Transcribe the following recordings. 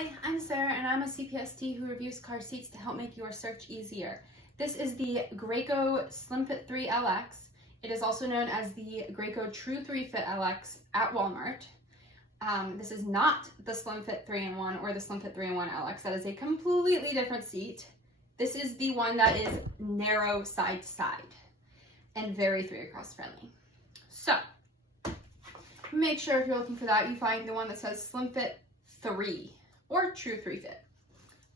Hi, I'm Sarah and I'm a CPST who reviews car seats to help make your search easier. This is the Graco Slimfit3 LX. It is also known as the Graco True3fit LX at Walmart. This is not the Slimfit 3-in-1 or the Slimfit 3-in-1 LX. That is a completely different seat. This is the one that is narrow side to side and very 3-across friendly. So, make sure if you're looking for that, you find the one that says Slimfit 3 or True3fit.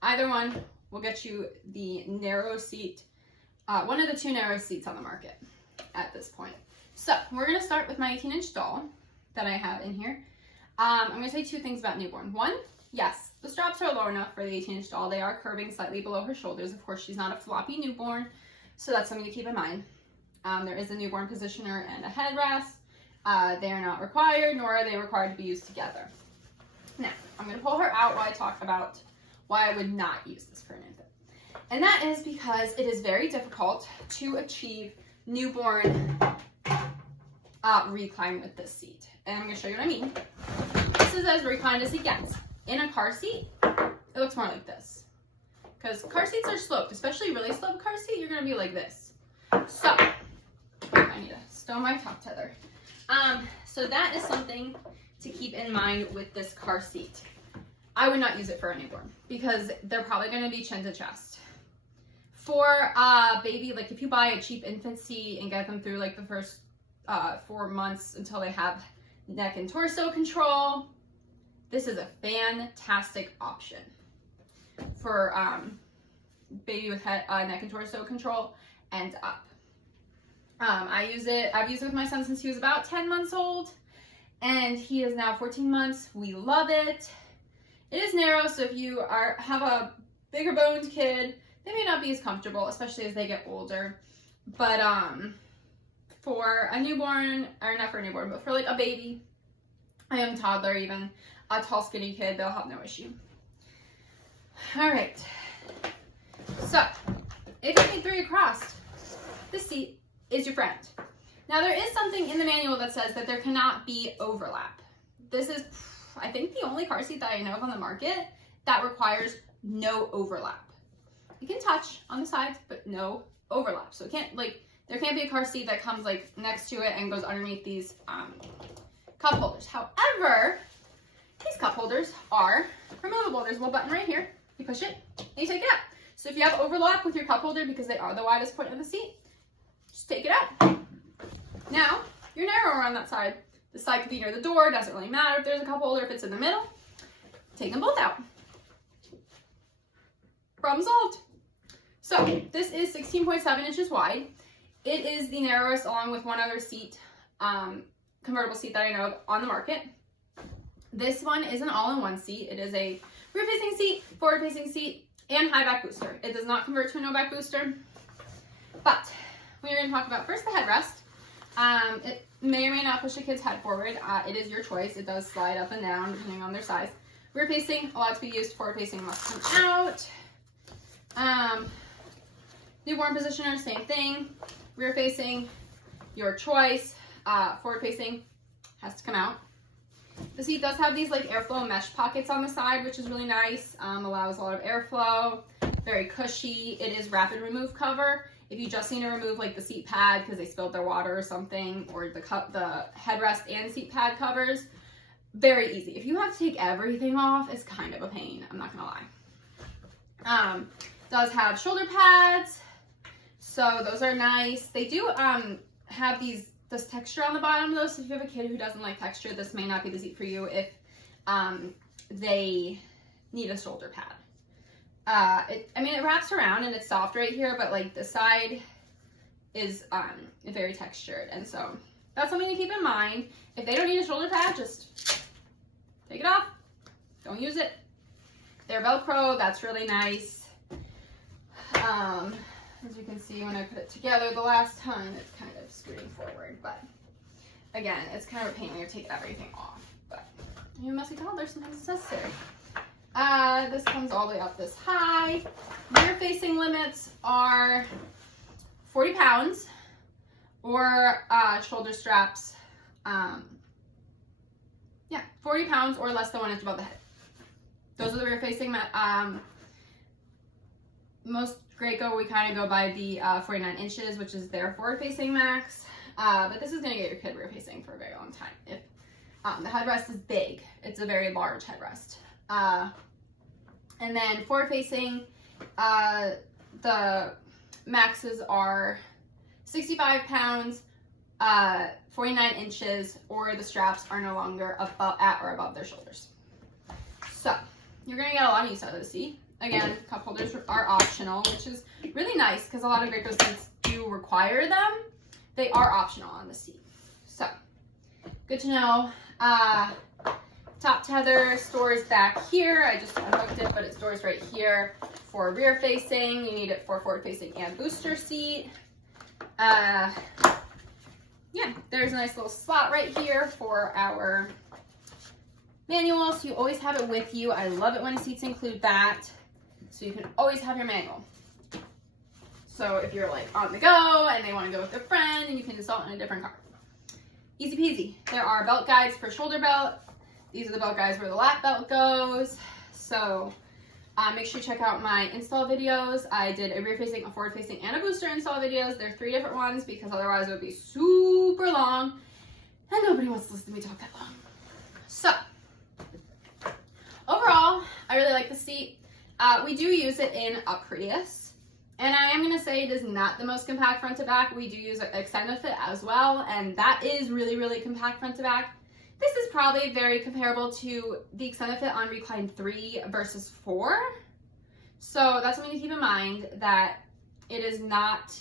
Either one will get you the narrow seat, one of the two narrow seats on the market at this point. So we're going to start with my 18-inch doll that I have in here. I'm going to say two things about newborn. One, yes, the straps are low enough for the 18-inch doll. They are curving slightly below her shoulders. Of course, she's not a floppy newborn, so that's something to keep in mind. There is a newborn positioner and a headrest. They are not required, nor are they required to be used together. Now, I'm going to pull her out while I talk about why I would not use this for an infant. And that is because it is very difficult to achieve newborn recline with this seat. And I'm going to show you what I mean. This is as reclined as it gets. In a car seat, it looks more like this. Because car seats are sloped, especially really sloped car seat, you're going to be like this. So, I need to stow my top tether. So that is something to keep in mind with this car seat. I would not use it for a newborn because they're probably going to be chin to chest. For a baby, like if you buy a cheap infant seat and get them through like the first 4 months until they have neck and torso control, this is a fantastic option for baby with head, neck and torso control and up. I've used it with my son since he was about 10 months old, and he is now 14 months. We love it. It is narrow, so if you have a bigger boned kid, they may not be as comfortable, especially as they get older. But for a newborn, or not for a newborn, but for like a baby, a young toddler even, a tall skinny kid, they'll have no issue. All right, so if you need 3 across, this seat is your friend. Now there is something in the manual that says that there cannot be overlap. This is, I think, the only car seat that I know of on the market that requires no overlap. You can touch on the sides, but no overlap. So it can't, like, there can't be a car seat that comes like next to it and goes underneath these cup holders. However, these cup holders are removable. There's a little button right here. You push it and you take it out. So if you have overlap with your cup holder because they are the widest point of the seat, just take it out. Now, you're narrower on that side. The side could be near the door, doesn't really matter if there's a cup holder, if it's in the middle. Take them both out. Problem solved. So, this is 16.7 inches wide. It is the narrowest, along with one other seat, convertible seat that I know of on the market. This one is an all-in-one seat. It is a rear-facing seat, forward-facing seat, and high back booster. It does not convert to a no back booster, but we're going to talk about first the headrest. It may or may not push a kid's head forward. It is your choice. It does slide up and down depending on their size. Rear facing, allowed to be used. Forward facing must come out. Newborn positioner, same thing. Rear facing, your choice. Forward facing has to come out. The seat does have these like airflow mesh pockets on the side, which is really nice. Allows a lot of airflow. Very cushy. It is rapid remove cover. If you just need to remove like the seat pad because they spilled their water or something, or the headrest and seat pad covers, very easy. If you have to take everything off, it's kind of a pain, I'm not gonna lie. Does have shoulder pads, so those are nice. They do have this texture on the bottom though, so if you have a kid who doesn't like texture, this may not be the seat for you if they need a shoulder pad. I mean, it wraps around and it's soft right here, but like the side is very textured, and so that's something to keep in mind. If they don't need a shoulder pad, just take it off. Don't use it. They're Velcro. That's really nice. As you can see, when I put it together the last time, it's kind of scooting forward, but again, it's kind of a pain when you take everything off. But you messy toddler, sometimes it's necessary. This comes all the way up this high. Rear facing limits are 40 pounds or shoulder straps. 40 pounds or less than 1 inch above the head. Those are the rear facing, most Graco, we kind of go by the 49 inches, which is their forward facing max. But this is going to get your kid rear facing for a very long time. If the headrest is big, it's a very large headrest. And then forward facing, the maxes are 65 pounds, 49 inches, or the straps are no longer at or above their shoulders. So you're going to get a lot of use out of the seat. Again, cup holders are optional, which is really nice because a lot of Graco seats do require them. They are optional on the seat. So good to know. Top tether stores back here. I just unhooked it, but it stores right here for rear facing. You need it for forward facing and booster seat. Yeah, there's a nice little slot right here for our manual, so you always have it with you. I love it when seats include that, so you can always have your manual. So if you're like on the go and they want to go with a friend, and you can install it in a different car. Easy peasy. There are belt guides for shoulder belt. These are the belt guides where the lap belt goes. So make sure you check out my install videos. I did a rear facing, a forward facing, and a booster install videos. There are 3 different ones because otherwise it would be super long and nobody wants to listen to me talk that long. So overall, I really like the seat. We do use it in a Prius, and I am going to say it is not the most compact front to back. We do use Extended Fit as well, and that is really, really compact front to back. This is probably very comparable to the Extended Fit on Recline 3 versus 4. So that's something to keep in mind, that it is not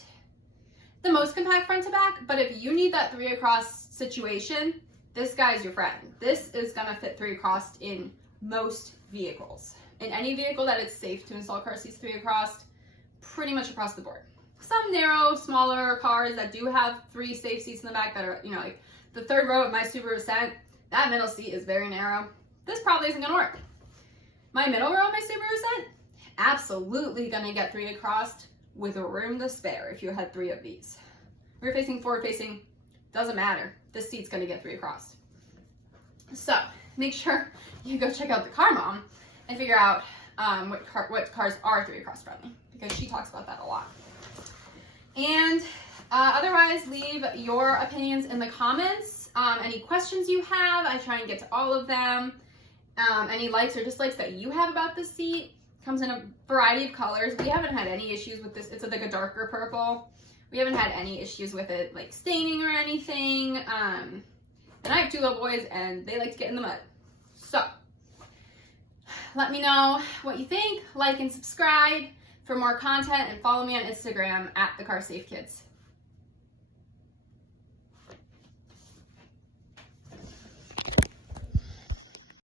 the most compact front to back, but if you need that 3 across situation, this guy's your friend. This is going to fit 3 across in most vehicles. In any vehicle that it's safe to install car seats 3 across, pretty much across the board. Some narrow, smaller cars that do have 3 safe seats in the back that are, you know, like the 3rd row of my Subaru Ascent, that middle seat is very narrow. This probably isn't gonna work. My middle row of my Subaru Ascent, absolutely gonna get 3 across with a room to spare if you had 3 of these. Rear facing, forward facing, doesn't matter. This seat's gonna get 3 across. So make sure you go check out the Car Mom and figure out what cars are 3 across friendly, because she talks about that a lot. And otherwise, leave your opinions in the comments. Any questions you have, I try and get to all of them. Any likes or dislikes that you have about this seat. Comes in a variety of colors. We haven't had any issues with this. It's like a darker purple. We haven't had any issues with it like staining or anything. And I have 2 little boys and they like to get in the mud. So let me know what you think. Like and subscribe for more content, and follow me on Instagram at the Car Safe Kids.